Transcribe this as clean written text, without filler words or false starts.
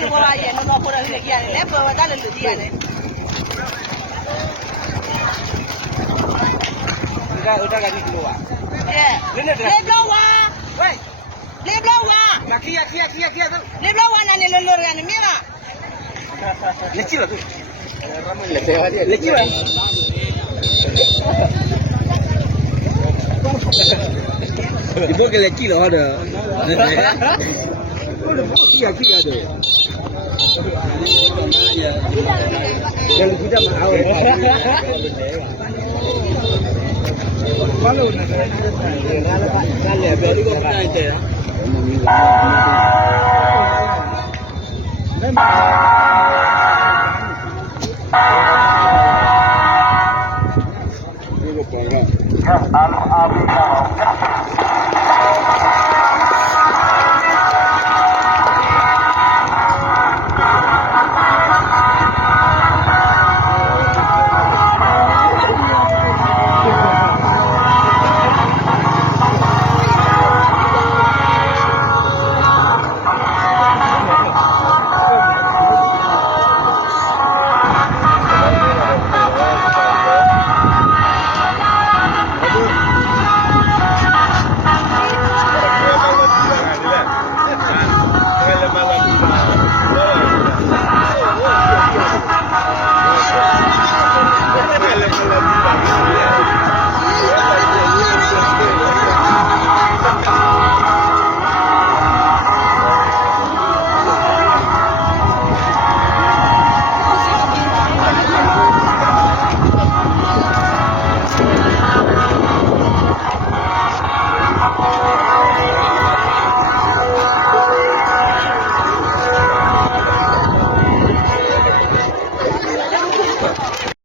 nó qua vậy nó qua đây cái kia này lép qua ta lên được gì này udah ganti keluar. lép lâu qua lép lâu qua Nah, kia tu. lép lâu qua này lên lừa này miếng à Lecih lah tu. Ramai leceh dia. Lecih lah. Ibu ke lecih lah ada. Kia ada. Yang kita mau. Malu nak. Kan ya, beli kau pernah itu ya.